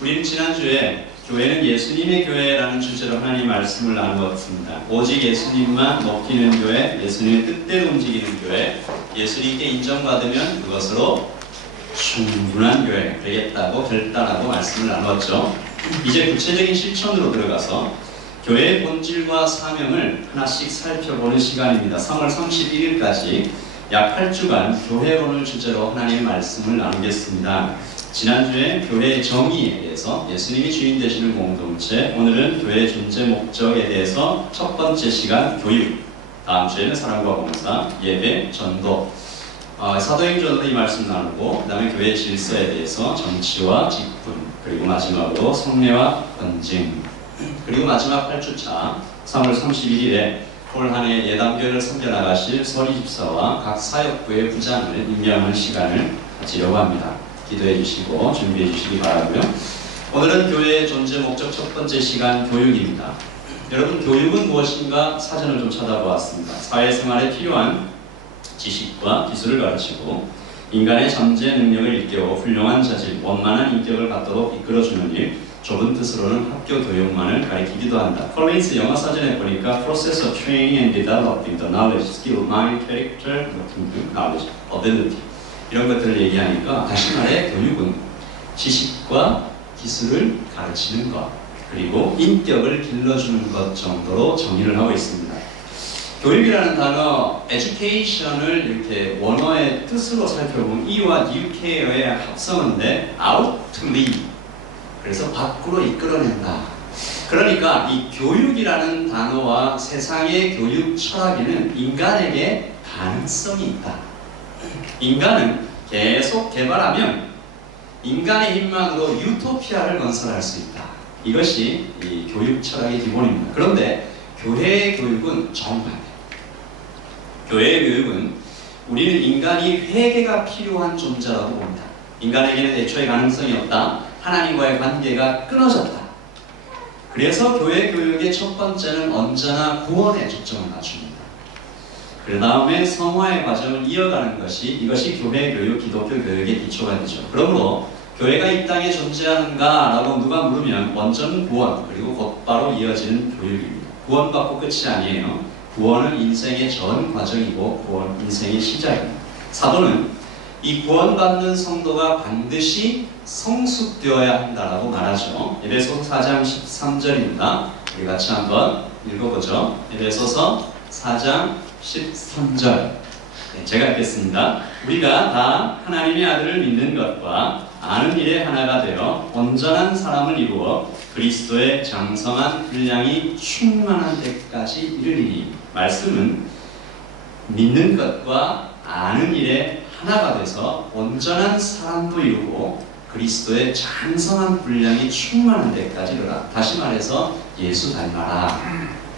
우리는 지난주에 교회는 예수님의 교회라는 주제로 하나님 말씀을 나누었습니다. 오직 예수님만 먹히는 교회, 예수님의 뜻대로 움직이는 교회, 예수님께 인정받으면 그것으로 충분한 교회 되겠다고 결단하고 말씀을 나누었죠. 이제 구체적인 실천으로 들어가서 교회의 본질과 사명을 하나씩 살펴보는 시간입니다. 3월 31일까지 약 8주간 교회론을 주제로 하나님의 말씀을 나누겠습니다. 지난주에 교회의 정의에 대해서 예수님이 주인 되시는 공동체, 오늘은 교회의 존재 목적에 대해서 첫 번째 시간 교육, 다음 주에는 사랑과 봉사, 예배, 전도, 사도행전으로 이 말씀 나누고, 그 다음에 교회 질서에 대해서 정치와 직분, 그리고 마지막으로 성례와 건징, 그리고 마지막 8주차 3월 31일에 올 한해 예담교회를 섬겨나가실 서리집사와 각 사역부의 부장을 임명하는 시간을 가지려고 합니다. 기도해 주시고 준비해 주시기 바라고요. 오늘은 교회의 존재 목적 첫 번째 시간 교육입니다. 여러분, 교육은 무엇인가 사전을 좀 찾아보았습니다. 사회생활에 필요한 지식과 기술을 가르치고 인간의 잠재 능력을 일깨워 훌륭한 자질, 원만한 인격을 갖도록 이끌어주는 일, 좁은 뜻으로는 학교 교육만을 가리키기도 한다. 컬린스 영어 사전에 보니까 Process of training and developing the knowledge, skill, mind, character, knowledge, ability 이런 것들을 얘기하니까, 다시 말해 교육은 지식과 기술을 가르치는 것, 그리고 인격을 길러주는 것 정도로 정의를 하고 있습니다. 교육이라는 단어, education을 이렇게 원어의 뜻으로 살펴보면 E와 Educare의 합성어인데 out to lead, 그래서 밖으로 이끌어낸다. 그러니까 이 교육이라는 단어와 세상의 교육 철학에는 인간에게 가능성이 있다. 인간은 계속 개발하면 인간의 힘만으로 유토피아를 건설할 수 있다. 이것이 이 교육 철학의 기본입니다. 그런데 교회의 교육은 정반대. 교회의 교육은 우리는 인간이 회개가 필요한 존재라고 봅니다. 인간에게는 애초에 가능성이 없다. 하나님과의 관계가 끊어졌다. 그래서 교회 교육의 첫 번째는 언제나 구원에 초점을 맞춥니다. 그 다음에 성화의 과정을 이어가는 것이, 이것이 교회 교육, 기독교 교육의 기초가 되죠. 그러므로 교회가 이 땅에 존재하는가 라고 누가 물으면 먼저는 구원, 그리고 곧바로 이어지는 교육입니다. 구원받고 끝이 아니에요. 구원은 인생의 전 과정이고 구원 인생의 시작입니다. 사도는 이 구원받는 성도가 반드시 성숙되어야 한다라고 말하죠. 에베소서 4장 13절입니다. 우리 같이 한번 읽어보죠. 에베소서 4장 13절. 제가 읽겠습니다. 우리가 다 하나님의 아들을 믿는 것과 아는 일에 하나가 되어 온전한 사람을 이루어 그리스도의 장성한 분량이 충만한 데까지 이르리니, 말씀은 믿는 것과 아는 일에 하나가 돼서 온전한 사람도 이루고 그리스도의 장성한 분량이 충만한 데까지 이르라. 다시 말해서 예수 닮아라.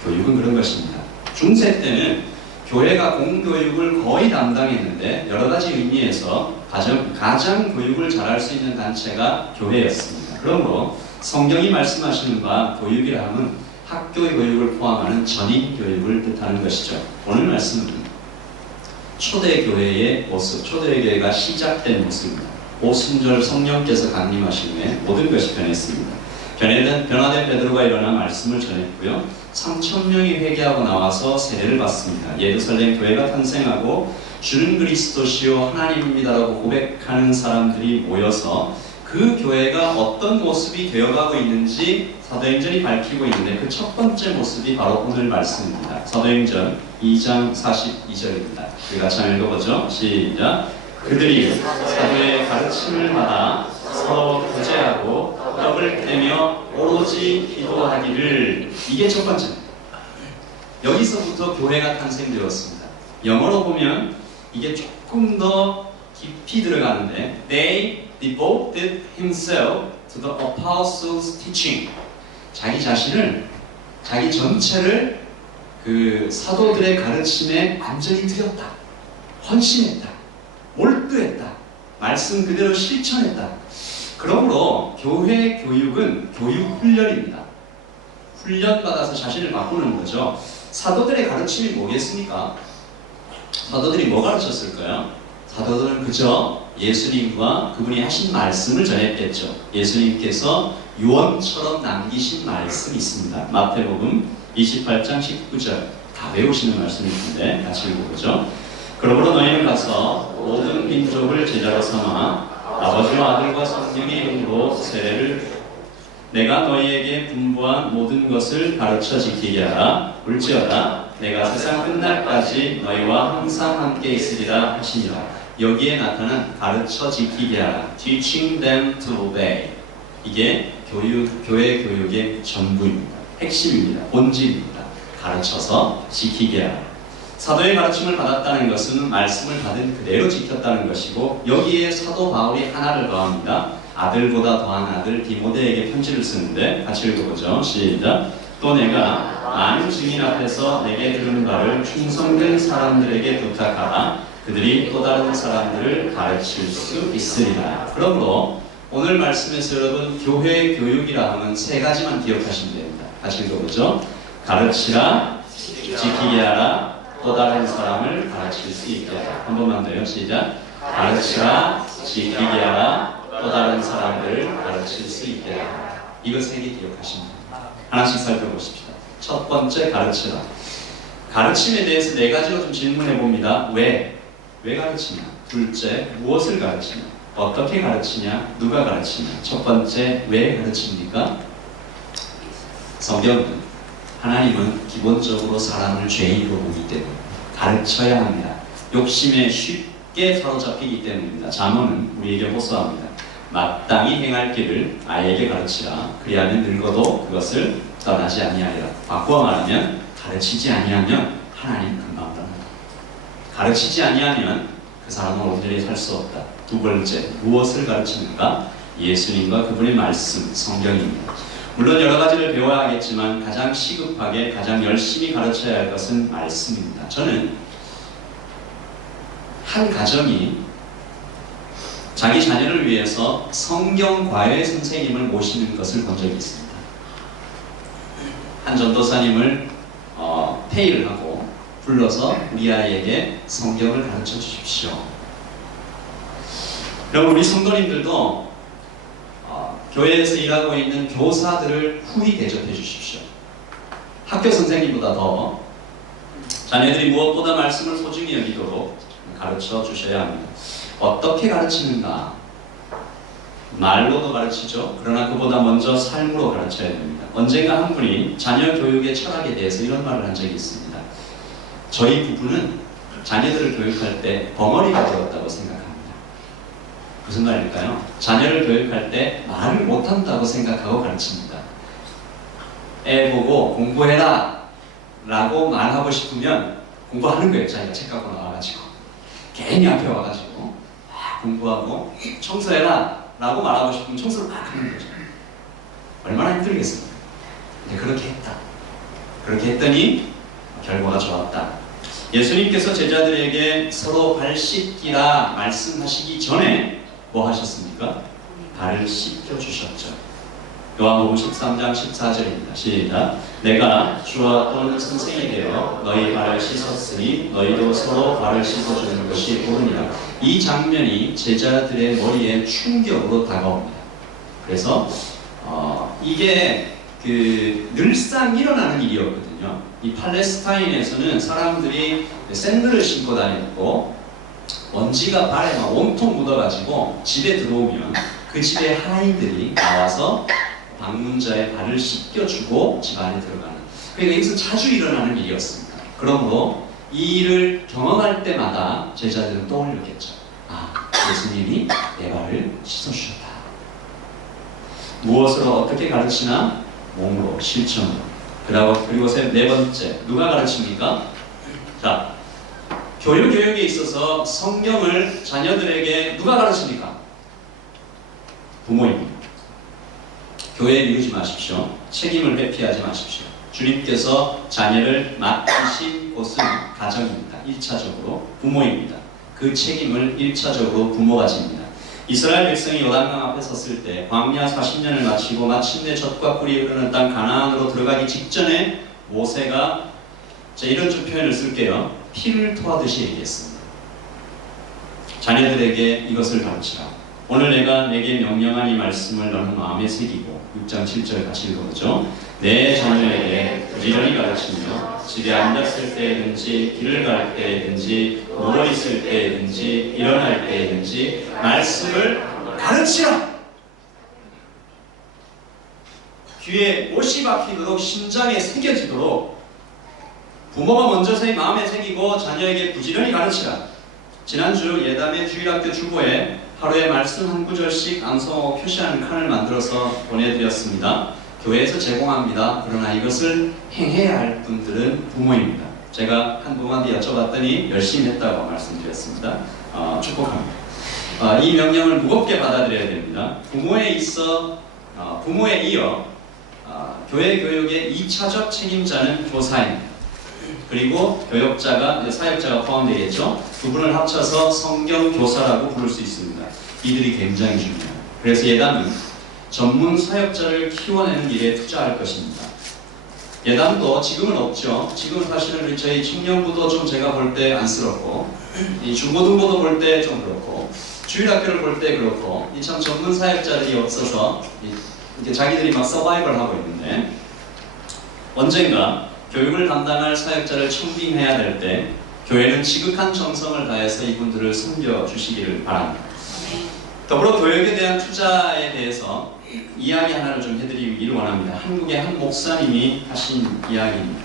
교육은 그런 것입니다. 중세 때는 교회가 공교육을 거의 담당했는데 여러 가지 의미에서 가장 교육을 잘할 수 있는 단체가 교회였습니다. 그러므로 성경이 말씀하시는 바 교육이라 함은 학교의 교육을 포함하는 전인 교육을 뜻하는 것이죠. 오늘 말씀은 초대교회의 모습, 초대교회가 시작된 모습입니다. 오순절 성령께서 강림하신 후에 모든 것이 변했습니다. 변화된 베드로가 일어나 말씀을 전했고요. 3,000명이 회개하고 나와서 세례를 받습니다. 예루살렘 교회가 탄생하고 주는 그리스도시요 하나님입니다라고 고백하는 사람들이 모여서 그 교회가 어떤 모습이 되어가고 있는지 사도행전이 밝히고 있는데, 그 첫 번째 모습이 바로 오늘 말씀입니다. 사도행전 2장 42절입니다. 우리 같이 한번 읽어보죠. 시작. 그들이 사도의 가르침을 받아 서로 구제하고 떡을 떼며 오로지 기도하기를. 이게 첫 번째입니다. 여기서부터 교회가 탄생되었습니다. 영어로 보면 이게 조금 더 깊이 들어가는데, They devoted himself to the apostles' teaching. 자기 자신을, 자기 전체를 그 사도들의 가르침에 완전히 드렸다. 헌신했다. 몰두했다. 말씀 그대로 실천했다. 그러므로 교회 교육은 교육 훈련입니다. 훈련받아서 자신을 바꾸는 거죠. 사도들의 가르침이 뭐겠습니까? 사도들이 뭐 가르쳤을까요? 사도들은 그저 예수님과 그분이 하신 말씀을 전했겠죠. 예수님께서 유언처럼 남기신 말씀이 있습니다. 마태복음 28장 19절 다 외우시는 말씀이 있는데 같이 읽어보죠. 그러므로 너희는 가서 모든 민족을 제자로 삼아 아버지와 아들과 성령의 이름으로 세례를 내가 너희에게 분부한 모든 것을 가르쳐 지키게 하라. 울지어다 내가 세상 끝날까지 너희와 항상 함께 있으리라 하시니라. 여기에 나타난 가르쳐 지키게 하라, teaching them to obey, 이게 교회 교육의 전부입니다. 핵심입니다. 본질입니다. 가르쳐서 지키게 하라. 사도의 가르침을 받았다는 것은 말씀을 받은 그대로 지켰다는 것이고, 여기에 사도 바울이 하나를 더합니다. 아들보다 더한 아들 디모데에게 편지를 쓰는데 같이 읽어보죠. 시작. 또 내가 많은 증인 앞에서 내게 들은 바를 충성된 사람들에게 부탁하라. 그들이 또 다른 사람들을 가르칠 수 있으리라. 그러므로 오늘 말씀에서 여러분 교회 교육이라 하면 세 가지만 기억하시면 됩니다. 같이 읽어보죠. 가르치라, 지키게 하라, 또 다른 사람을 가르칠 수 있게 하라. 한 번만 더요. 시작. 가르치라, 지키게 하라, 또 다른 사람들을 가르칠 수 있게 하라. 이거 세 개 기억하시면 됩니다. 하나씩 살펴보십시다. 첫 번째, 가르치라. 가르침에 대해서 네 가지로 좀 질문해 봅니다. 왜 가르치냐? 둘째, 무엇을 가르치냐? 어떻게 가르치냐? 누가 가르치냐? 첫 번째, 왜 가르칩니까? 성경은, 하나님은 기본적으로 사람을 죄인으로 보기 때문에 가르쳐야 합니다. 욕심에 쉽게 사로잡히기 때문입니다. 잠언은 우리에게 호소합니다. 마땅히 행할 길을 아이에게 가르치라. 그리하면 늙어도 그것을 떠나지 아니하리라. 바꾸어 말하면 가르치지 아니하면 하나님 금방 떠난다. 가르치지 아니하면 그 사람은 온전히 살 수 없다. 두 번째, 무엇을 가르치는가? 예수님과 그분의 말씀, 성경입니다. 물론 여러 가지를 배워야 하겠지만 가장 시급하게 가장 열심히 가르쳐야 할 것은 말씀입니다. 저는 한 가정이 자기 자녀를 위해서 성경 과외 선생님을 모시는 것을 본 적이 있습니다. 한 전도사님을 페이를 하고 불러서 우리 아이에게 성경을 가르쳐 주십시오. 여러분, 우리 성도님들도 교회에서 일하고 있는 교사들을 후히 대접해 주십시오. 학교 선생님보다 더 자녀들이 무엇보다 말씀을 소중히 여기도록 가르쳐 주셔야 합니다. 어떻게 가르치는가? 말로도 가르치죠. 그러나 그보다 먼저 삶으로 가르쳐야 됩니다. 언젠가 한 분이 자녀 교육의 철학에 대해서 이런 말을 한 적이 있습니다. 저희 부부는 자녀들을 교육할 때 벙어리가 되었다고 생각합니다. 무슨 말일까요? 자녀를 교육할 때 말을 못한다고 생각하고 가르칩니다. 애 보고 공부해라 라고 말하고 싶으면 공부하는 거예요. 자기가 책 갖고 나와가지고 괜히 앞에 와가지고 공부하고, 청소해라 라고 말하고 싶으면 청소를 막 하는 거죠. 얼마나 힘들겠습니까? 근데 그렇게 했다. 그렇게 했더니 결과가 좋았다. 예수님께서 제자들에게 서로 발 씻기라 말씀하시기 전에 뭐 하셨습니까? 발을 씻겨주셨죠. 요한복음 13장 14절입니다. 시작. 내가 주와 또는 선생이 되어 너희 발을 씻었으니 너희도 서로 발을 씻어주는 것이 옳으니라. 이 장면이 제자들의 머리에 충격으로 다가옵니다. 그래서 이게 늘상 일어나는 일이었거든요. 이 팔레스타인에서는 사람들이 샌들을 신고 다녔고 먼지가 발에 막 온통 묻어가지고 집에 들어오면 그 집의 하인들이 나와서 방문자의 발을 씻겨주고 집 안에 들어가는, 그러니까 이것은 자주 일어나는 일이었습니다. 그러므로 이 일을 경험할 때마다 제자들은 떠올렸겠죠. 아, 예수님이 내 발을 씻어주셨다. 무엇으로 어떻게 가르치나? 몸으로, 실천으로. 그리고 네 번째, 누가 가르칩니까? 자, 교육에 있어서 성경을 자녀들에게 누가 가르칩니까? 부모입니다. 교회에 미루지 마십시오. 책임을 회피하지 마십시오. 주님께서 자녀를 맡기신 곳은 가정입니다. 1차적으로 부모입니다. 그 책임을 1차적으로 부모가 집니다. 이스라엘 백성이 요단강 앞에 섰을 때 광야 40년을 마치고 마침내 젖과 꿀이 흐르는 땅 가나안으로 들어가기 직전에 모세가, 자, 이런 좀 표현을 쓸게요. 피를 토하듯이 얘기했습니다. 자녀들에게 이것을 가르치라. 오늘 내가 내게 명령한 이 말씀을 너는 마음에 새기고 6장 7절 같이 읽어보죠. 내 자녀에게 부지런히 가르치며 집에 앉았을 때든지 길을 갈 때든지 누워 있을 때든지 일어날 때든지 말씀을 가르치라. 귀에 못이 박히도록 심장에 새겨지도록 부모가 먼저 마음에 새기고 자녀에게 부지런히 가르치라. 지난주 예담의 주일학교 주보에 하루에 말씀 한 구절씩 암송하고 표시하는 칸을 만들어서 보내드렸습니다. 교회에서 제공합니다. 그러나 이것을 행해야 할 분들은 부모입니다. 제가 한두 마디 여쭤봤더니 열심히 했다고 말씀드렸습니다. 축복합니다. 이 명령을 무겁게 받아들여야 됩니다. 부모에 이어 교회 교육의 2차적 책임자는 교사입니다. 그리고 교역자가, 사역자가 포함되겠죠. 두 분을 합쳐서 성경교사라고 부를 수 있습니다. 이들이 굉장히 중요해요. 그래서 예담은 전문 사역자를 키워내는 일에 투자할 것입니다. 예담도 지금은 없죠. 지금은 사실은 저희 청년부도 좀 제가 볼 때 안쓰럽고, 이 중고등부도 볼 때 좀 그렇고, 주일학교를 볼 때 그렇고, 이 참 전문 사역자들이 없어서 이렇게 자기들이 막 서바이벌 하고 있는데, 언젠가 교육을 담당할 사역자를 청빙해야 될 때 교회는 지극한 정성을 다해서 이분들을 섬겨주시기를 바랍니다. 더불어 교육에 대한 투자에 대해서 이야기 하나를 좀 해드리기를 원합니다. 한국의 한 목사님이 하신 이야기입니다.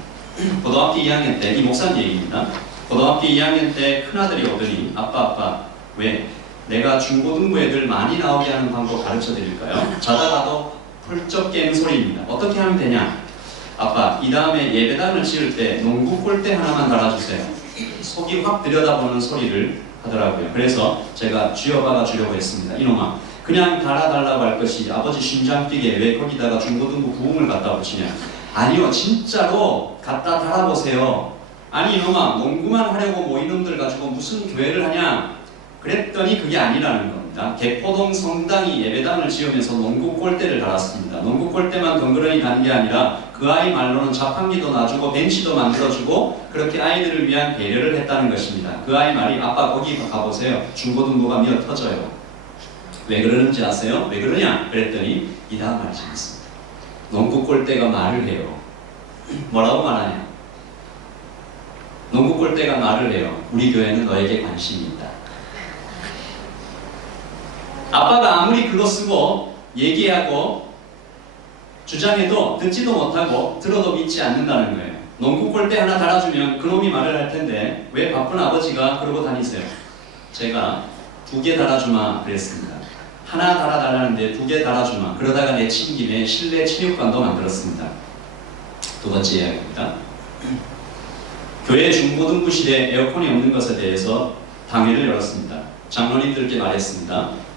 고등학교 2학년 때, 이 목사님 얘기입니다. 고등학교 2학년 때 큰아들이 오더니 아빠 왜 내가 중고등부 애들 많이 나오게 하는 방법 가르쳐 드릴까요? 자다가도 펄쩍 깨는 소리입니다. 어떻게 하면 되냐? 아빠, 이 다음에 예배당을 지을 때 농구 골대 하나만 달아주세요. 속이 확 들여다보는 소리를 하더라고요. 그래서 제가 쥐어박아 주려고 했습니다. 이놈아, 그냥 달아달라고 할 것이 아버지 심장 뛰게 왜 거기다가 중고등부 부흥을 갖다 붙이냐? 아니요, 진짜로 갖다 달아보세요. 아니 이놈아, 농구만 하려고 모인 놈들 가지고 무슨 교회를 하냐? 그랬더니 그게 아니라는 겁니다. 개포동 성당이 예배당을 지으면서 농구 골대를 달았습니다. 농구 골대만 덩그러니 다는 게 아니라 그 아이 말로는 자판기도 놔주고 벤치도 만들어주고 그렇게 아이들을 위한 배려를 했다는 것입니다. 그 아이 말이 아빠 거기 가보세요. 중고등부가 미어 터져요. 왜 그러는지 아세요? 왜 그러냐? 그랬더니 이 다음 말이 재밌습니다. 농구 골대가 말을 해요. 뭐라고 말하냐? 농구 골대가 말을 해요. 우리 교회는 너에게 관심이 있다. 아빠가 아무리 글로 쓰고 얘기하고 주장해도 듣지도 못하고 들어도 믿지 않는다는 거예요. 농구 골대 하나 달아주면 그놈이 말을 할 텐데 왜 바쁜 아버지가 그러고 다니세요? 제가 2개 달아주마 그랬습니다. 하나 달아달라는데 2개 달아주마. 그러다가 내친 김에 실내 체육관도 만들었습니다. 두 번째 이야기입니다. 교회 중고등부실에 에어컨이 없는 것에 대해서 당회를 열었습니다. 장로님들께 말했습니다.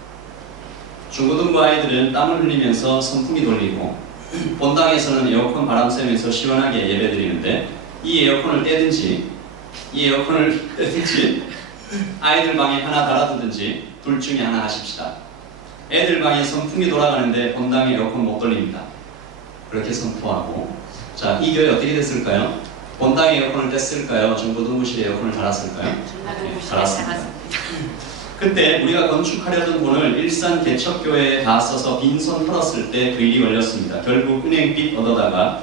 중고등부 아이들은 땀을 흘리면서 선풍기 돌리고 본당에서는 에어컨 바람 쐬면서 시원하게 예배드리는데 이 에어컨을 떼든지 아이들 방에 하나 달아두든지 둘 중에 하나 하십시다. 애들 방에 선풍기 돌아가는데 본당에 에어컨 못 돌립니다. 그렇게 선포하고, 자, 이 교회 어떻게 됐을까요? 본당에 에어컨을 뗐을까요? 중고등부실에 에어컨을 달았을까요? 네, 달았습니다. 그때 우리가 건축하려던 돈을 일산 개척교회에 다 써서 빈손 털었을 때 그 일이 걸렸습니다. 결국 은행빚 얻어다가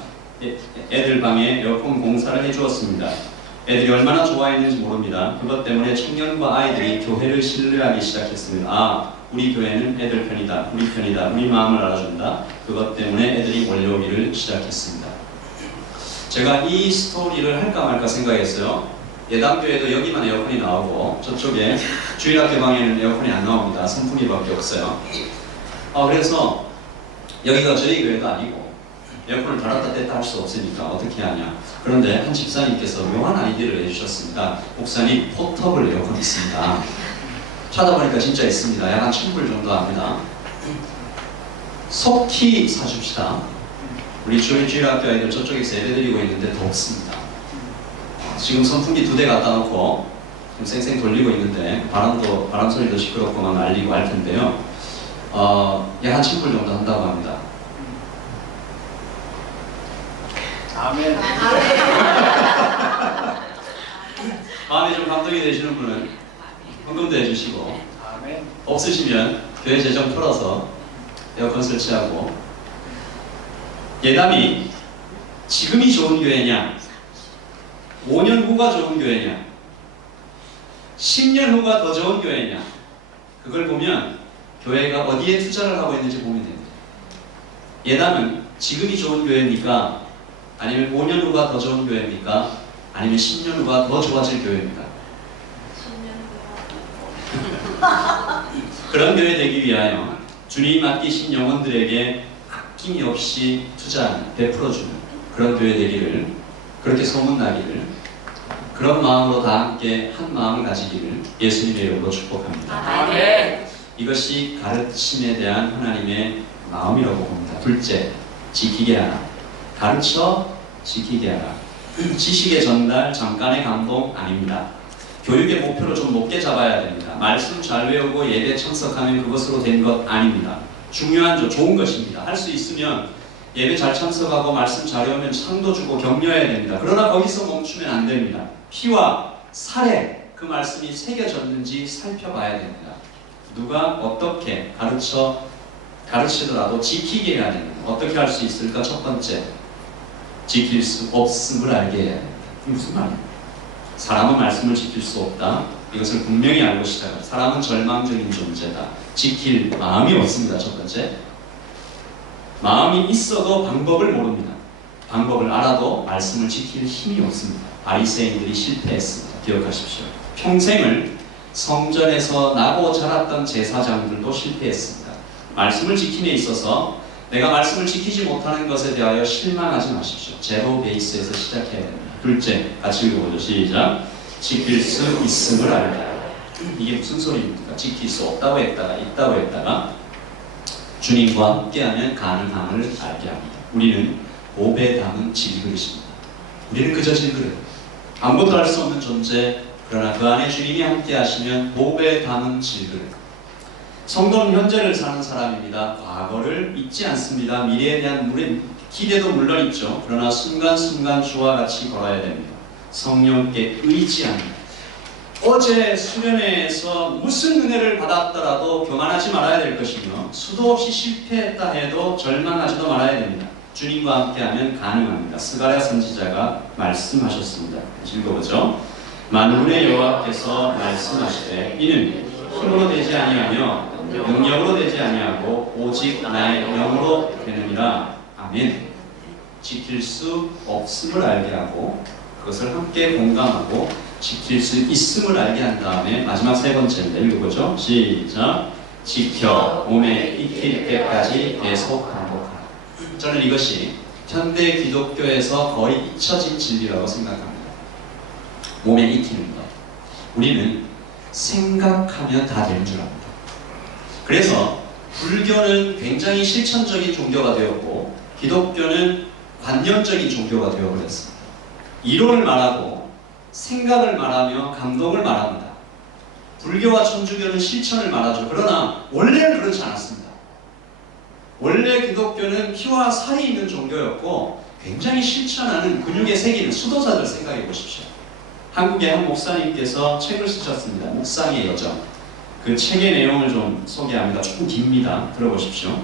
애들 방에 에어컨 공사를 해주었습니다. 애들이 얼마나 좋아했는지 모릅니다. 그것 때문에 청년과 아이들이 교회를 신뢰하기 시작했습니다. 아, 우리 교회는 애들 편이다, 우리 편이다, 우리 마음을 알아준다. 그것 때문에 애들이 몰려오기를 시작했습니다. 제가 이 스토리를 할까 말까 생각했어요. 예담교회도 여기만 에어컨이 나오고 저쪽에 주일학교 방에는 에어컨이 안 나옵니다. 선풍기밖에 없어요. 그래서 여기가 저희 교회도 아니고 에어컨을 달았다 뗐다 할 수 없으니까 어떻게 하냐. 그런데 한 집사님께서 묘한 아이디어를 해주셨습니다. 목사님, 포터블 에어컨 있습니다. 찾아보니까 진짜 있습니다. 약 한 1000불 정도 합니다. 속히 사줍시다. 우리 주일학교 아이들 저쪽에서 예배드리고 있는데 덥습니다. 지금 선풍기 2대 갖다 놓고 쌩쌩 돌리고 있는데 바람 소리도 시끄럽고 막 날리고 할 텐데요. 약 한 1000불 정도 한다고 합니다. 아멘. 마음이 좀 감동이 되시는 분은 헌금도 해주시고 아멘. 없으시면 교회 재정 풀어서 에어컨 설치하고 예담이 지금이 좋은 교회냐 5년 후가 좋은 교회냐 10년 후가 더 좋은 교회냐 그걸 보면 교회가 어디에 투자를 하고 있는지 보면 됩니다. 예담은 지금이 좋은 교회입니까? 아니면 5년 후가 더 좋은 교회입니까? 아니면 10년 후가 더 좋아질 교회입니까? 10년 후가 그런 교회 되기 위하여 주님 맡기신 영혼들에게 아낌이 없이 투자하는, 베풀어주는 그런 교회 되기를, 그렇게 소문나기를, 그런 마음으로 다 함께 한 마음을 가지기를 예수님의 이름으로 축복합니다. 아멘. 이것이 가르침에 대한 하나님의 마음이라고 봅니다. 둘째, 지키게 하라. 가르쳐 지키게 하라. 지식의 전달, 잠깐의 감동 아닙니다. 교육의 목표를 좀 높게 잡아야 됩니다. 말씀 잘 외우고 예배 참석하면 그것으로 된 것 아닙니다. 중요한, 좋은 것입니다. 할 수 있으면 예배 잘 참석하고 말씀 잘 외우면 상도 주고 격려해야 됩니다. 그러나 거기서 멈추면 안 됩니다. 피와 살에 그 말씀이 새겨졌는지 살펴봐야 됩니다. 누가 어떻게 가르치더라도 지키게 해야 됩니다. 어떻게 할 수 있을까? 첫 번째, 지킬 수 없음을 알게 해야 됩니다. 무슨 말이에요? 사람은 말씀을 지킬 수 없다. 이것을 분명히 알고 시작합니다. 사람은 절망적인 존재다. 지킬 마음이 없습니다. 첫 번째, 마음이 있어도 방법을 모릅니다. 방법을 알아도 말씀을 지킬 힘이 없습니다. 바리새인들이 실패했습니다. 기억하십시오. 평생을 성전에서 나고 자랐던 제사장들도 실패했습니다. 말씀을 지킴에 있어서 내가 말씀을 지키지 못하는 것에 대하여 실망하지 마십시오. 제로 베이스에서 시작해야 됩니다. 둘째, 같이 읽어보죠. 시작. 지킬 수 있음을 알게 하라. 이게 무슨 소리입니까? 지킬 수 없다고 했다가 있다고 했다가 주님과 함께하면 가능함을 알게 합니다. 우리는 보배 담은 질그릇입니다. 우리는 그저 질그릇, 아무것도 할 수 없는 존재. 그러나 그 안에 주님이 함께 하시면 보배 담은 질그릇. 성도는 현재를 사는 사람입니다. 과거를 잊지 않습니다. 미래에 대한 기대도 물론 있죠. 그러나 순간순간 주와 같이 걸어야 됩니다. 성령께 의지합니다. 어제 수련회에서 무슨 은혜를 받았더라도 교만하지 말아야 될 것이며 수도 없이 실패했다 해도 절망하지도 말아야 됩니다. 주님과 함께하면 가능합니다. 스가랴 선지자가 말씀하셨습니다. 읽어보죠. 만군의 여호와께서 말씀하시되 이는 힘으로 되지 아니하며 능력으로 되지 아니하고 오직 나의 영으로 되느니라. 아멘. 지킬 수 없음을 알게 하고 그것을 함께 공감하고 지킬 수 있음을 알게 한 다음에 마지막 세 번째입니다. 읽어보죠. 시작. 지켜 몸에 익힐 때까지 계속 반복하라. 저는 이것이 현대 기독교에서 거의 잊혀진 진리라고 생각합니다. 몸에 익히는 것. 우리는 생각하면 다 되는 줄 압니다. 그래서 불교는 굉장히 실천적인 종교가 되었고 기독교는 관념적인 종교가 되어버렸습니다. 이론을 말하고 생각을 말하며 감동을 말합니다. 불교와 천주교는 실천을 말하죠. 그러나 원래는 그렇지 않았습니다. 원래 기독교는 피와 살이 있는 종교였고 굉장히 실천하는 근육에 새기는 수도사들 생각해 보십시오. 한국의 한 목사님께서 책을 쓰셨습니다. 묵상의 여정. 그 책의 내용을 좀 소개합니다. 조금 깁니다. 들어보십시오.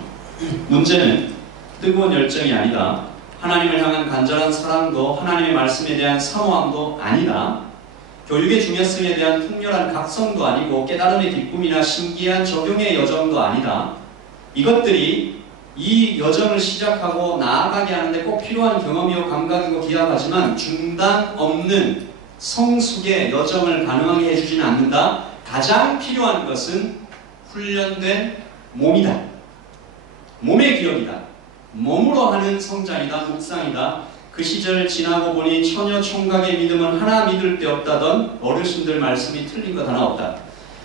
문제는 뜨거운 열정이 아니다. 하나님을 향한 간절한 사랑도 하나님의 말씀에 대한 사모함도 아니다. 교육의 중요성에 대한 통렬한 각성도 아니고 깨달음의 기쁨이나 신기한 적용의 여정도 아니다. 이것들이 이 여정을 시작하고 나아가게 하는데 꼭 필요한 경험이고 감각이고 기하지만 중단 없는 성숙의 여정을 가능하게 해주지는 않는다. 가장 필요한 것은 훈련된 몸이다. 몸의 기억이다. 몸으로 하는 성장이다. 묵상이다. 그 시절 지나고 보니 처녀 총각의 믿음은 하나 믿을 데 없다던 어르신들 말씀이 틀린 것 하나 없다.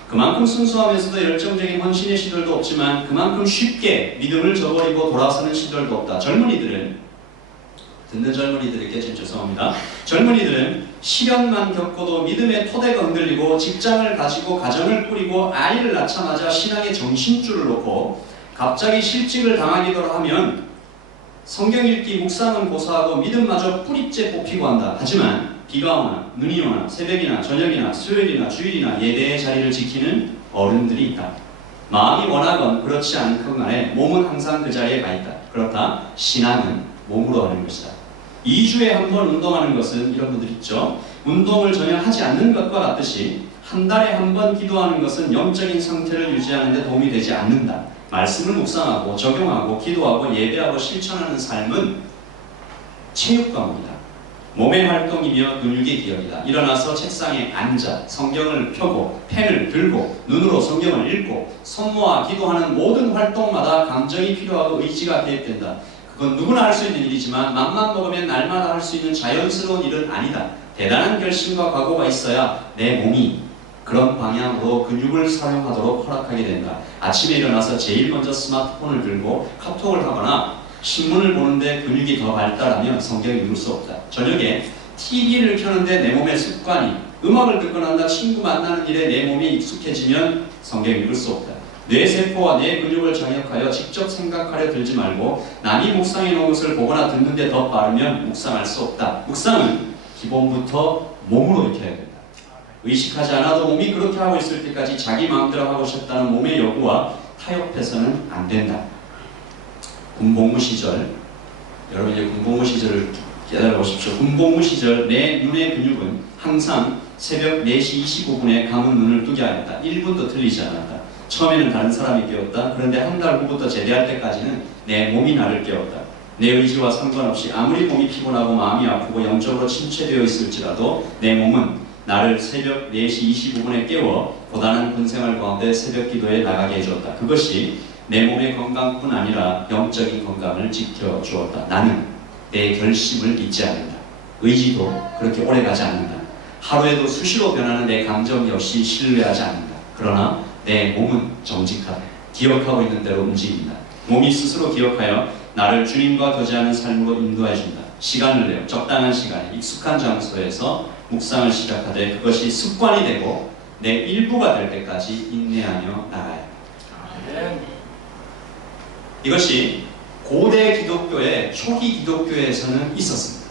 그만큼 순수하면서도 열정적인 헌신의 시절도 없지만 그만큼 쉽게 믿음을 저버리고 돌아서는 시절도 없다. 듣는 젊은이들에게 좀 죄송합니다. 젊은이들은 시련만 겪고도 믿음의 토대가 흔들리고 직장을 가지고 가정을 꾸리고 아이를 낳자마자 신앙의 정신줄을 놓고 갑자기 실직을 당하기도 하면 성경 읽기 묵상은 고사하고 믿음마저 뿌리째 뽑히고 한다. 하지만 비가 오나 눈이 오나 새벽이나 저녁이나 수요일이나 주일이나 예배의 자리를 지키는 어른들이 있다. 마음이 원하건 그렇지 않건 간에 몸은 항상 그 자리에 가 있다. 그렇다. 신앙은 몸으로 하는 것이다. 2주에 한 번 운동하는 것은 이런 분들 있죠. 운동을 전혀 하지 않는 것과 같듯이 한 달에 한 번 기도하는 것은 영적인 상태를 유지하는 데 도움이 되지 않는다. 말씀을 묵상하고 적용하고 기도하고 예배하고 실천하는 삶은 체육 과목이다. 몸의 활동이며 근육의 기억이다. 일어나서 책상에 앉아 성경을 펴고 펜을 들고 눈으로 성경을 읽고 손 모아 기도하는 모든 활동마다 감정이 필요하고 의지가 개입된다. 그건 누구나 할 수 있는 일이지만 맘만 먹으면 날마다 할 수 있는 자연스러운 일은 아니다. 대단한 결심과 각오가 있어야 내 몸이 그런 방향으로 근육을 사용하도록 허락하게 된다. 아침에 일어나서 제일 먼저 스마트폰을 들고 카톡을 하거나 신문을 보는데 근육이 더 발달하면 성경을 읽을 수 없다. 저녁에 TV를 켜는데 내 몸의 습관이 음악을 듣고 난다 친구 만나는 일에 내 몸이 익숙해지면 성경을 읽을 수 없다. 뇌세포와 뇌 근육을 장악하여 직접 생각하려 들지 말고 남이 묵상해 놓은 것을 보거나 듣는데 더 빠르면 묵상할 수 없다. 묵상은 기본부터 몸으로 익혀야 된다. 의식하지 않아도 몸이 그렇게 하고 있을 때까지 자기 마음대로 하고 싶다는 몸의 요구와 타협해서는 안 된다. 군복무 시절, 여러분 이제 군복무 시절을 깨달아보십시오. 군복무 시절 내 눈의 근육은 항상 새벽 4시 25분에 감은 눈을 뜨게 하였다. 1분도 틀리지 않았다. 처음에는 다른 사람이 깨웠다. 그런데 한 달 후부터 제대할 때까지는 내 몸이 나를 깨웠다. 내 의지와 상관없이 아무리 몸이 피곤하고 마음이 아프고 영적으로 침체되어 있을지라도 내 몸은 나를 새벽 4시 25분에 깨워 고단한 군생활 가운데 새벽 기도에 나가게 해주었다. 그것이 내 몸의 건강뿐 아니라 영적인 건강을 지켜주었다. 나는 내 결심을 잊지 않는다. 의지도 그렇게 오래가지 않는다. 하루에도 수시로 변하는 내 감정 역시 신뢰하지 않는다. 그러나 내 몸은 정직하다. 기억하고 있는 대로 움직인다. 몸이 스스로 기억하여 나를 주님과 교제하는 삶으로 인도해준다. 시간을 내어 적당한 시간에 익숙한 장소에서 묵상을 시작하되 그것이 습관이 되고 내 일부가 될 때까지 인내하며 나가야 한다. 이것이 고대 기독교의 초기 기독교에서는 있었습니다.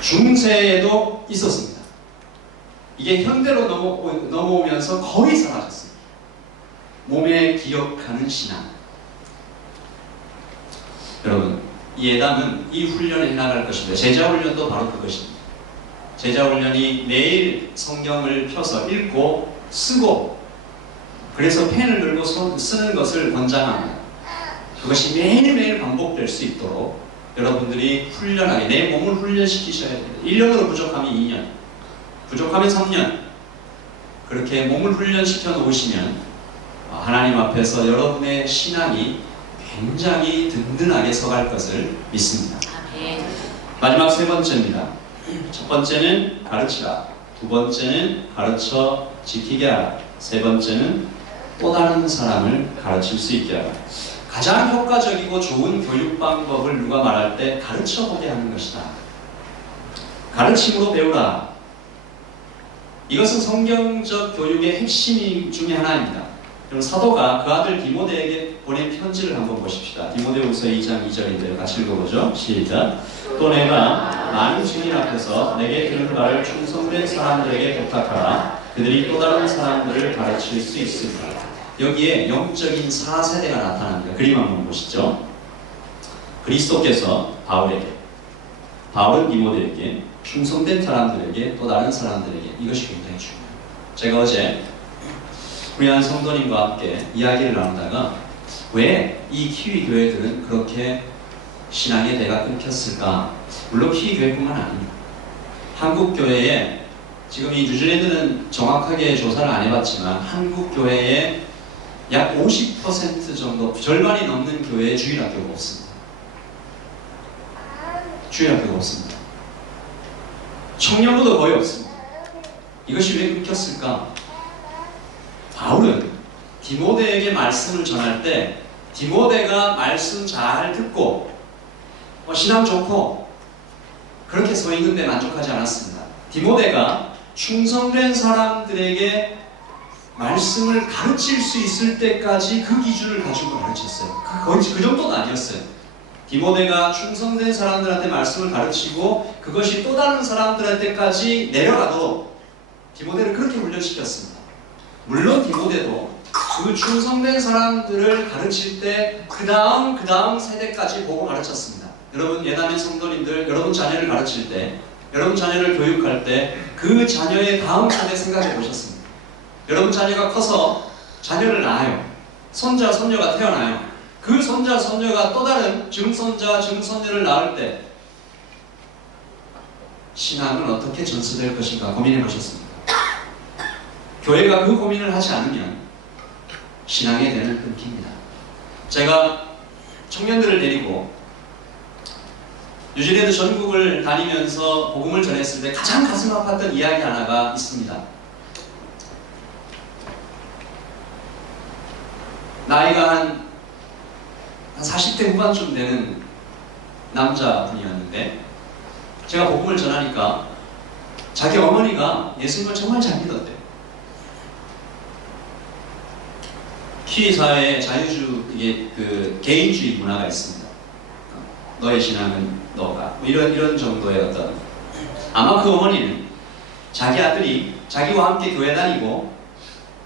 중세에도 있었습니다. 이게 현대로 넘어오면서 거의 사라졌습니다. 몸에 기억하는 신앙. 여러분, 이 예담은 이 훈련을 해나갈 것입니다. 제자훈련도 바로 그것입니다. 제자훈련이 매일 성경을 펴서 읽고 쓰고 그래서 펜을 들고 쓰는 것을 권장합니다. 그것이 매일매일 반복될 수 있도록 여러분들이 훈련하게 내 몸을 훈련시키셔야 됩니다. 1년으로 부족하면 2년, 부족하면 3년 그렇게 몸을 훈련시켜 놓으시면 하나님 앞에서 여러분의 신앙이 굉장히 든든하게 서갈 것을 믿습니다. 마지막 세 번째입니다. 첫 번째는 가르치라. 두 번째는 가르쳐 지키게 하라. 세 번째는 또 다른 사람을 가르칠 수 있게 하라. 가장 효과적이고 좋은 교육 방법을 누가 말할 때 가르쳐 보게 하는 것이다. 가르침으로 배우라. 이것은 성경적 교육의 핵심 중에 하나입니다. 그럼 사도가 그 아들 디모데에게 보낸 편지를 한번 보십시다. 디모데후서 2장 2절인데요. 같이 읽어보죠. 시작. 또 내가 많은 증인 앞에서 내게 들은 바를 충성된 사람들에게 부탁하라. 그들이 또 다른 사람들을 가르칠 수 있습니다. 여기에 영적인 4세대가 나타납니다. 그림 한번 보시죠. 그리스도께서 바울에게, 바울은 디모데에게, 충성된 사람들에게, 또 다른 사람들에게. 이것이 굉장히 중요해요. 제가 어제 우리 한 성도님과 함께 이야기를 나누다가 왜 이 키위 교회들은 그렇게 신앙의 대가 끊겼을까? 물론 키위 교회뿐만 아닙니다. 한국 교회에 지금 이 뉴질랜드는 정확하게 조사를 안 해봤지만 한국 교회에 약 50% 정도, 절반이 넘는 교회에 주일학교가 없습니다. 주일학교가 없습니다. 청년부도 거의 없습니다. 이것이 왜 끊겼을까? 바울은 디모데에게 말씀을 전할 때 디모데가 말씀 잘 듣고 신앙 좋고 그렇게 서 있는데 만족하지 않았습니다. 디모데가 충성된 사람들에게 말씀을 가르칠 수 있을 때까지 그 기준을 가지고 가르쳤어요. 거의 그 정도는 아니었어요. 디모데가 충성된 사람들한테 말씀을 가르치고 그것이 또 다른 사람들한테까지 내려가도록 디모데를 그렇게 훈련시켰습니다. 물론 디모데도 그 충성된 사람들을 가르칠 때 그 다음 세대까지 보고 가르쳤습니다. 여러분 예단의 성도님들, 여러분 자녀를 가르칠 때, 여러분 자녀를 교육할 때 그 자녀의 다음 세대 생각해 보셨습니다. 여러분 자녀가 커서 자녀를 낳아요. 손자, 손녀가 태어나요. 그 손자, 손녀가 또 다른 증손자, 증손녀를 낳을 때 신앙은 어떻게 전수될 것인가 고민해 보셨습니까? 교회가 그 고민을 하지 않으면 신앙의 대는 끊깁니다. 제가 청년들을 데리고 뉴질랜드 전국을 다니면서 복음을 전했을 때 가장 가슴 아팠던 이야기 하나가 있습니다. 나이가 한 40대 후반쯤 되는 남자분이었는데 제가 복음을 전하니까 자기 어머니가 예수님을 정말 잘 믿었대요. 키위 사회에 이게 그 개인주의 문화가 있습니다. 너의 신앙은 너가 이런 정도의 어떤, 아마 그 어머니는 자기 아들이 자기와 함께 교회 다니고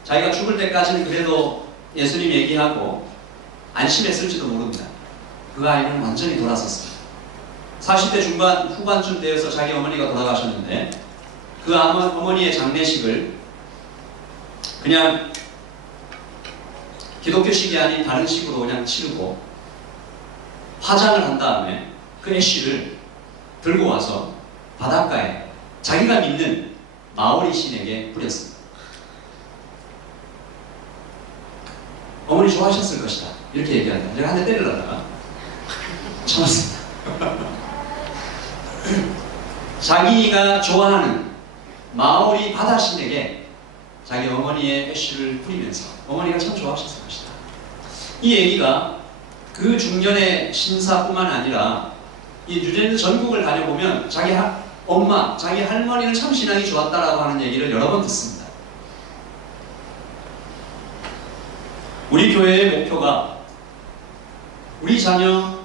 자기가 죽을 때까지는 그래도 예수님 얘기하고 안심했을지도 모릅니다. 그 아이는 완전히 돌아섰습니다. 40대 중반 후반쯤 되어서 자기 어머니가 돌아가셨는데 그 어머니의 장례식을 그냥 기독교식이 아닌 다른 식으로 그냥 치르고 화장을 한 다음에 그 애쉬를 들고 와서 바닷가에 자기가 믿는 마오리 신에게 뿌렸습니다. 어머니 좋아하셨을 것이다 이렇게 얘기한다. 제가 한 대 때리려다가 참았습니다. 자기가 좋아하는 마오리 바다 신에게 자기 어머니의 애쉬를 뿌리면서 어머니가 참 좋아하셨을 것이다. 이 얘기가 그 중년의 신사뿐만 아니라 이 뉴질랜드 전국을 다녀보면 자기 엄마, 자기 할머니는 참 신앙이 좋았다라고 하는 얘기를 여러 번 듣습니다. 우리 교회의 목표가 우리 자녀,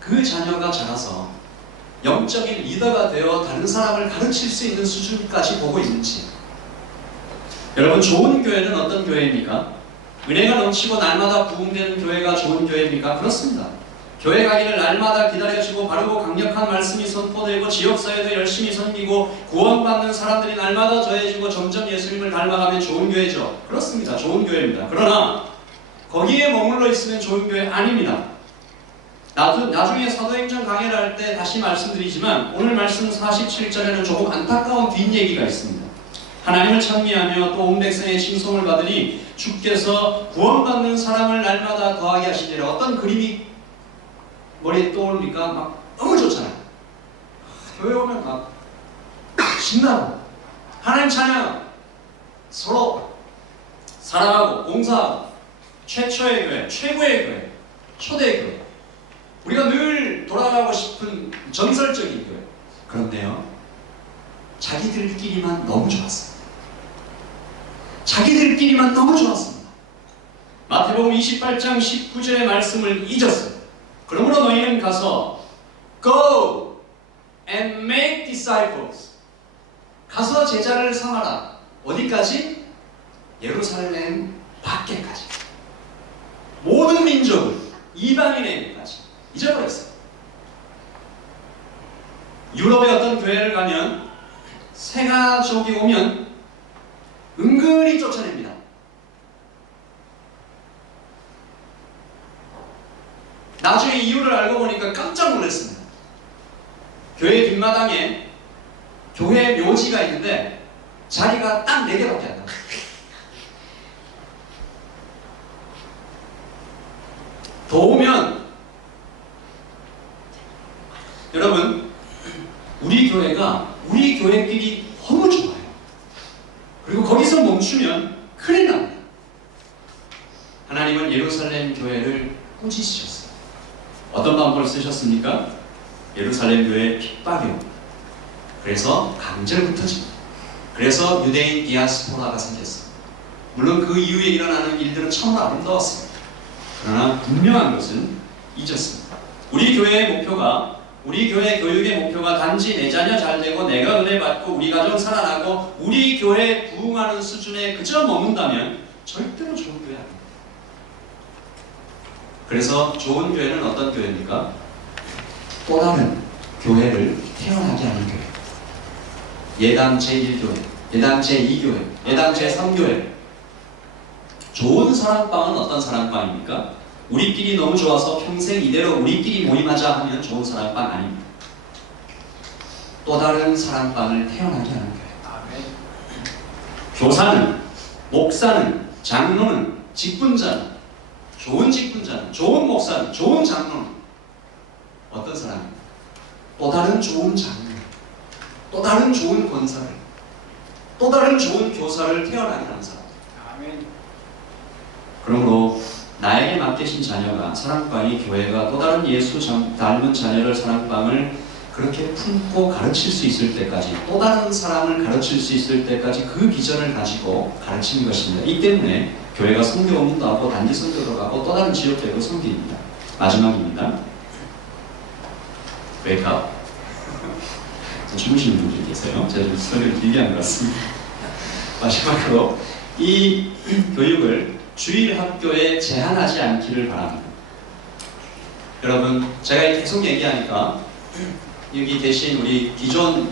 그 자녀가 자라서 영적인 리더가 되어 다른 사람을 가르칠 수 있는 수준까지 보고 있는지. 여러분, 좋은 교회는 어떤 교회입니까? 은혜가 넘치고 날마다 부흥되는 교회가 좋은 교회입니까? 그렇습니다. 교회 가기를 날마다 기다려주고 바르고 강력한 말씀이 선포되고 지역사회도 열심히 섬기고 구원받는 사람들이 날마다 더해지고 점점 예수님을 닮아가면 좋은 교회죠. 그렇습니다. 좋은 교회입니다. 그러나 거기에 머물러 있으면 좋은 교회 아닙니다. 나중에 사도행전 강해를 할 때 다시 말씀드리지만 오늘 말씀 47절에는 조금 안타까운 뒷얘기가 있습니다. 하나님을 찬미하며 또 온 백성의 칭송을 받으니 주께서 구원받는 사람을 날마다 더하게 하시리라. 어떤 그림이 머리에 떠오르니까 막 너무 좋잖아요. 교회 오면 막 신나고 하나님 찬양, 서로 사랑하고 봉사하고 최초의 교회, 최고의 교회, 초대 교회, 우리가 늘 돌아가고 싶은 전설적인 교회. 그런데요, 자기들끼리만 너무 좋았습니다. 자기들끼리만 너무 좋았습니다. 마태복음 28장 19절의 말씀을 잊었어요. 그러므로 너희는 가서 Go and make disciples. 가서 제자를 삼아라. 어디까지? 예루살렘 밖에까지. 모든 민족을, 이방인에게까지. 잊어버렸어요. 유럽의 어떤 교회를 가면 새가족이 오면 은근히 쫓아냅니다. 나중에 이유를 알고 보니까 깜짝 놀랐습니다. 교회 뒷마당에 교회 묘지가 있는데 자리가 딱 4개밖에 안 나와요. 더우면 여러분, 우리 교회가 우리 교회끼리 너무 좋아요. 그리고 거기서 멈추면 큰일 납니다. 하나님은 예루살렘 교회를 꾸짖으셨어요. 어떤 방법을 쓰셨습니까? 예루살렘 교회에 핍박이 옵니다. 그래서 강제로 흩어집니다. 그래서 유대인 디아스포라가 생겼습니다. 물론 그 이후에 일어나는 일들은 참으로 아름다웠습니다. 그러나 분명한 것은 잊었습니다. 우리 교회의 목표가, 우리 교회 교육의 목표가 단지 내 자녀 잘 되고 내가 은혜 받고 우리 가정 살아나고 우리 교회에 부응하는 수준에 그저 머문다면 절대로 좋은 교회 아닙니다. 그래서 좋은 교회는 어떤 교회입니까? 또 다른 교회를 태어나게 하는 교회. 예당 제1교회, 예당 제2교회, 예당 제3교회. 좋은 사랑방은 어떤 사랑방입니까? 우리끼리 너무 좋아서 평생 이대로 우리끼리 모임하자 하면 좋은 사랑방 아닙니다. 또 다른 사랑방을 태어나게 하는 교회. 교사는, 목사는, 장로는, 직분자는, 좋은 직분자는, 좋은 목사는, 좋은 장로는 어떤 사람입니까? 또 다른 좋은 장로, 또 다른 좋은 권사를, 또 다른 좋은 교사를 태어나게 하는 사람. 그러므로 나에게 맡기신 자녀가 사랑방이 교회가 또 다른 예수 닮은 자녀를 사랑방을 그렇게 품고 가르칠 수 있을 때까지, 또 다른 사람을 가르칠 수 있을 때까지 그 비전을 가지고 가르치는 것입니다. 이 때문에 교회가 선교 업무도 하고 단지 선교도 가고 또 다른 지역교회도 섬깁니다. 마지막입니다. 웨이크업. 주무시는 분들이 계세요. 제가 좀 설명을 길게 한 것 같습니다. 마지막으로 이 교육을 주일 학교에 제한하지 않기를 바랍니다. 여러분, 제가 계속 얘기하니까 여기 계신 우리 기존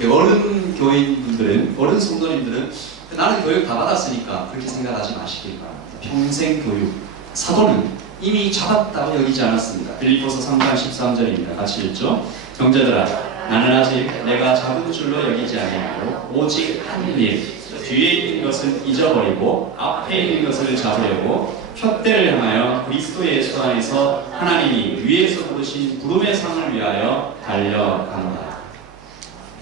어른 교인분들은, 어른 성도님들은 나는 교육 다 받았으니까 그렇게 생각하지 마시길 바랍니다. 평생 교육, 사도는 이미 잡았다고 여기지 않았습니다. 빌립보서 3장 13절입니다. 같이 읽죠. 형제들아, 나는 아직 내가 잡은 줄로 여기지 아니하고 오직 한 일, 뒤에 있는 것을 잊어버리고 앞에 있는 것을 잡으려고 푯대를 향하여 그리스도 예수 안에서 하나님이 위에서 부르신 부름의 상을 위하여 달려간다.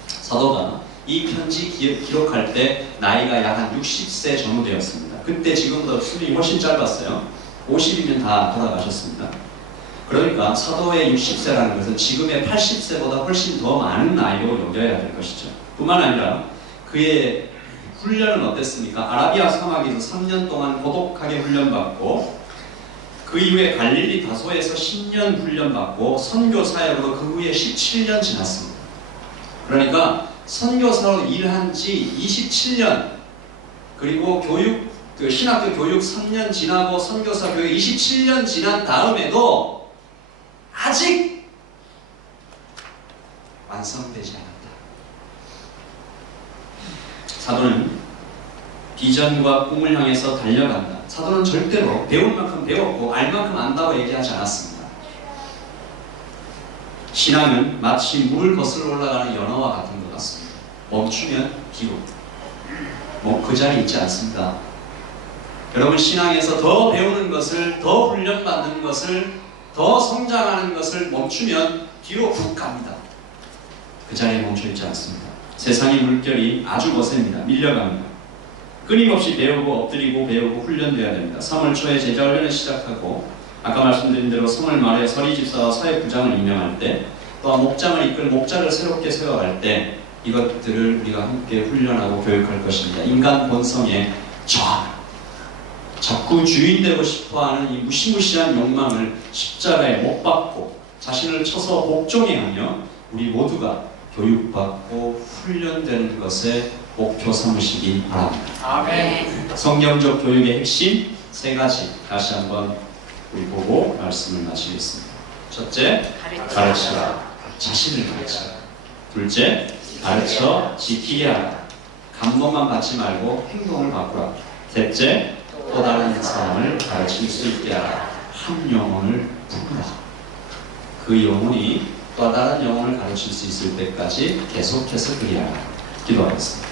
사도가 이 편지 기록할 때 나이가 약 한 60세 전후 되었습니다. 그때 지금보다 수명이 훨씬 짧았어요. 50이면 다 돌아가셨습니다. 그러니까 사도의 60세라는 것은 지금의 80세보다 훨씬 더 많은 나이로 여겨야 될 것이죠. 뿐만 아니라 그의 훈련은 어땠습니까? 아라비아 사막에서 3년 동안 고독하게 훈련받고 그 이후에 갈릴리 다소에서 10년 훈련받고 선교 사역으로 그 후에 17년 지났습니다. 그러니까 선교사로 일한 지 27년, 그리고 신학교 교육 3년 지나고 선교사 교육 27년 지난 다음에도 아직 완성되지 않았다. 사도는 비전과 꿈을 향해서 달려간다. 사도는 절대로 배울 만큼 배웠고 알 만큼 안다고 얘기하지 않았습니다. 신앙은 마치 물을 거슬러 올라가는 연어와 같은 것 같습니다. 멈추면 뒤로. 그 자리에 있지 않습니다. 여러분, 신앙에서 더 배우는 것을, 더 훈련받는 것을, 더 성장하는 것을 멈추면 뒤로 훅 갑니다. 그 자리에 멈춰있지 않습니다. 세상의 물결이 아주 거셉니다. 밀려갑니다. 끊임없이 배우고 엎드리고 배우고 훈련되어야 됩니다. 3월 초에 제자훈련을 시작하고 아까 말씀드린 대로 3월 말에 서리집사와 사회부장을 임명할 때, 또한 목장을 이끌 목자를 새롭게 세워갈 때 이것들을 우리가 함께 훈련하고 교육할 것입니다. 인간 본성에 저항, 자꾸 주인 되고 싶어하는 이 무시무시한 욕망을 십자가에 못 박고 자신을 쳐서 복종해하며 우리 모두가 교육받고 훈련되는 것에 목표 삼으시기 바랍니다. 아멘. 성경적 교육의 핵심 3가지 다시 한번 우리 보고 말씀을 마치겠습니다. 첫째, 가르치라. 자신을 가르치라. 둘째, 가르쳐 지키게 하라. 감동만 받지 말고 행동을 바꾸라. 셋째, 또 다른 사람을 가르칠 수 있게 하라. 한 영혼을 부르라. 그 영혼이 또 다른 영혼을 가르칠 수 있을 때까지 계속해서 그리하라. 기도하겠습니다.